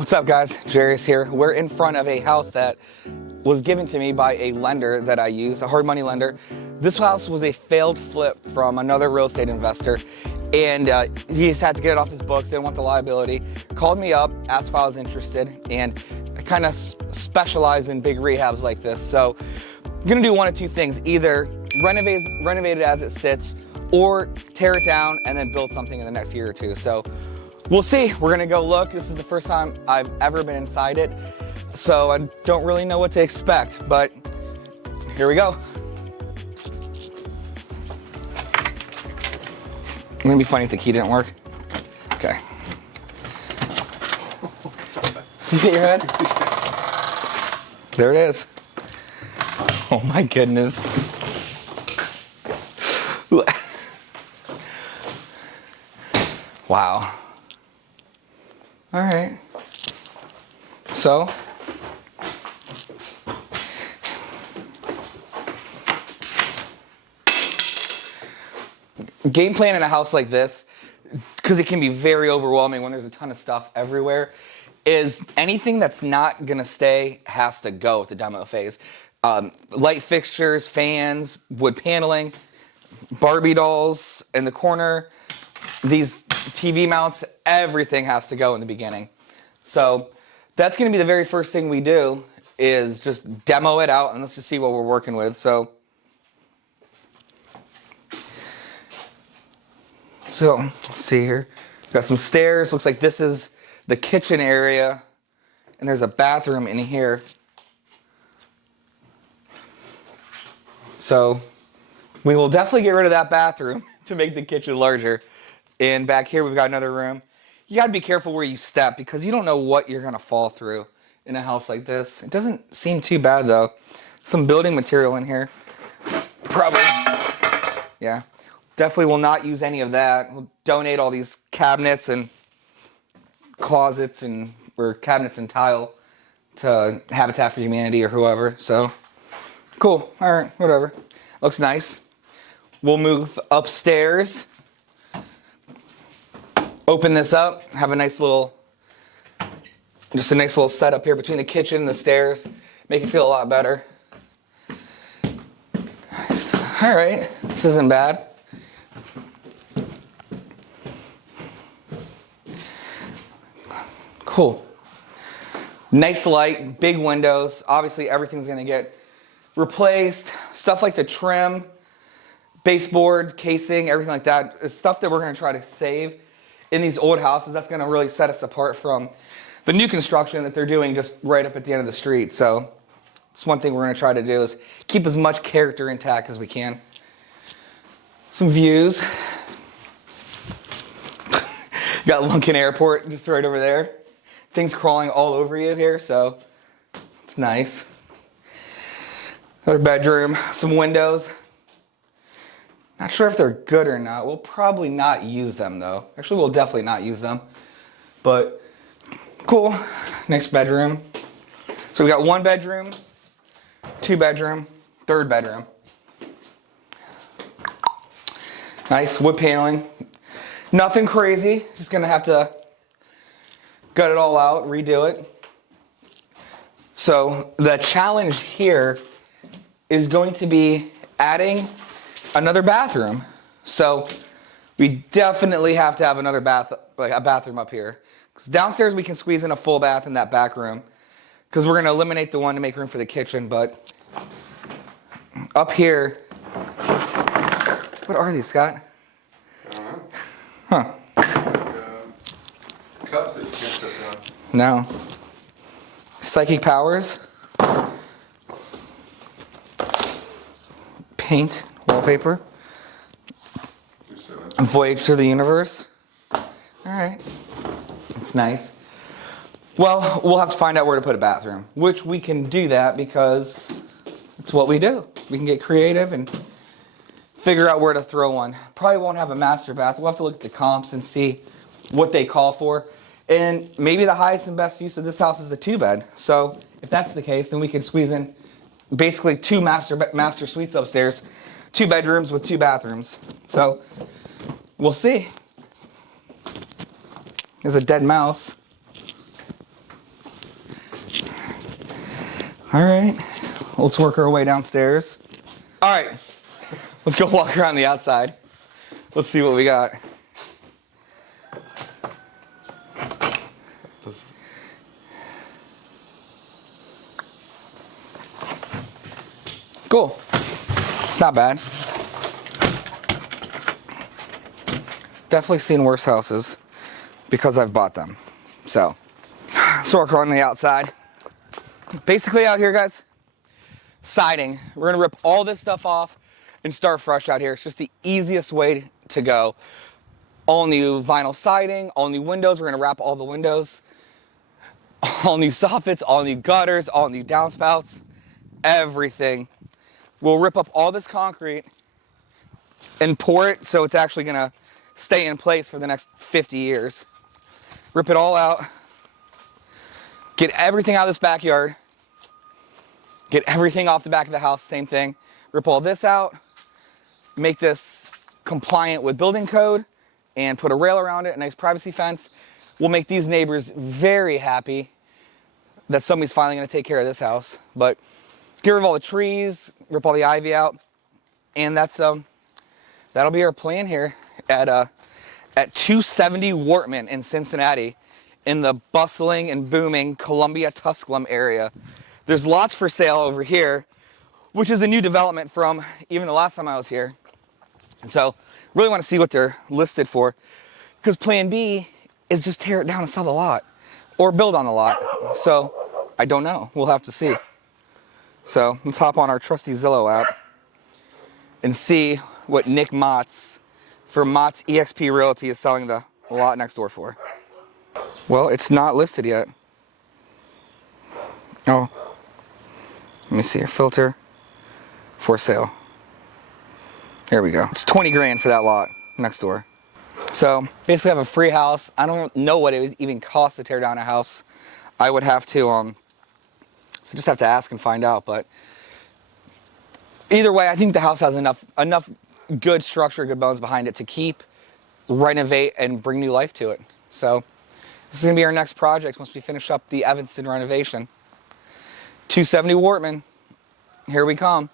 What's up, guys? Jarius here. We're in front of a house that was given to me by a lender that I use, a hard money lender. This house was a failed flip from another real estate investor, and he just had to get it off his books, didn't want the liability. Called me up, asked if I was interested, and I kind of specialize in big rehabs like this. So I'm gonna do one of two things: either renovate it as it sits, or tear it down and then build something in the next year or two. So we'll see. We're gonna go look. This is the first time I've ever been inside it, so I don't really know what to expect, but here we go. It's gonna be funny if the key didn't work. Okay. You hit your head? There it is. Oh my goodness. Wow. All right. So, game plan in a house like this, because it can be very overwhelming when there's a ton of stuff everywhere, is anything that's not gonna stay has to go with the demo phase. Light fixtures, fans, wood paneling, Barbie dolls in the corner, these TV mounts, everything has to go in the beginning. So that's gonna be the very first thing we do, is just demo it out and let's just see what we're working with. So let's see here. Got some stairs. Looks like this is the kitchen area, and there's a bathroom in here. So we will definitely get rid of that bathroom to make the kitchen larger. And back here we've got another room. You gotta be careful where you step because you don't know what you're gonna fall through in a house like this. It doesn't seem too bad though. Some building material in here. Probably. Yeah. Definitely will not use any of that. We'll donate all these cabinets and closets or cabinets and tile to Habitat for Humanity or whoever. So cool. All right, whatever. Looks nice. We'll move upstairs. Open this up. Have a nice little setup here between the kitchen and the stairs. Make it feel a lot better. Nice. All right. This isn't bad. Cool. Nice light, big windows. Obviously everything's gonna get replaced. Stuff like the trim, baseboard, casing, everything like that is stuff that we're gonna try to save in these old houses. That's gonna really set us apart from the new construction that they're doing just right up at the end of the street. So it's one thing we're gonna try to do, is keep as much character intact as we can. Some views. You got Lunken Airport just right over there. Things crawling all over you here, so it's nice. Another bedroom, some windows. Not sure if they're good or not. We'll probably not use them though. Actually, we'll definitely not use them. But cool, nice bedroom. So we got one bedroom, two bedroom, third bedroom. Nice wood paneling. Nothing crazy, just gonna have to gut it all out, redo it. So the challenge here is going to be adding another bathroom. So we definitely have to have another a bathroom up here. Because downstairs we can squeeze in a full bath in that back room, because we're gonna eliminate the one to make room for the kitchen. But up here, what are these, Scott? I don't know. Huh. Cups that you can't set down. No. Psychic powers. Paint, wallpaper. Voyage through the universe. All right. It's nice. Well, we'll have to find out where to put a bathroom, which we can do that because it's what we do. We can get creative and figure out where to throw one. Probably won't have a master bath. We'll have to look at the comps and see what they call for. And maybe the highest and best use of this house is a 2-bed. So if that's the case, then we can squeeze in basically 2 master suites upstairs, 2 bedrooms with 2 bathrooms. So we'll see. There's a dead mouse. All right, let's work our way downstairs. All right, let's go walk around the outside. Let's see what we got. Cool. It's not bad. Definitely seen worse houses because I've bought them. So work on the outside. Basically out here, guys, siding. We're gonna rip all this stuff off and start fresh out here. It's just the easiest way to go. All new vinyl siding, all new windows. We're gonna wrap all the windows. All new soffits, all new gutters, all new downspouts, everything. We'll rip up all this concrete and pour it so it's actually gonna stay in place for the next 50 years. Rip it all out. Get everything out of this backyard. Get everything off the back of the house, same thing. Rip all this out. Make this compliant with building code and put a rail around it, a nice privacy fence. We'll make these neighbors very happy that somebody's finally gonna take care of this house. But get rid of all the trees, rip all the ivy out, and that'll be our plan here at 270 Wortman in Cincinnati, in the bustling and booming Columbia-Tusculum area. There's lots for sale over here, which is a new development from even the last time I was here. So really want to see what they're listed for, because plan B is just tear it down and sell the lot or build on the lot. So I don't know, we'll have to see. So let's hop on our trusty Zillow app and see what Nick Motz from Motz eXp Realty is selling the lot next door for. Well, it's not listed yet. Oh, let me see here, filter, for sale. There we go. It's 20 grand for that lot next door. So basically I have a free house. I don't know what it would even cost to tear down a house. I would have to, so just have to ask and find out. But either way, I think the house has enough good structure, good bones behind it to keep, renovate, and bring new life to it. So this is gonna be our next project once we finish up the Evanston renovation. 270 Wortman, here we come.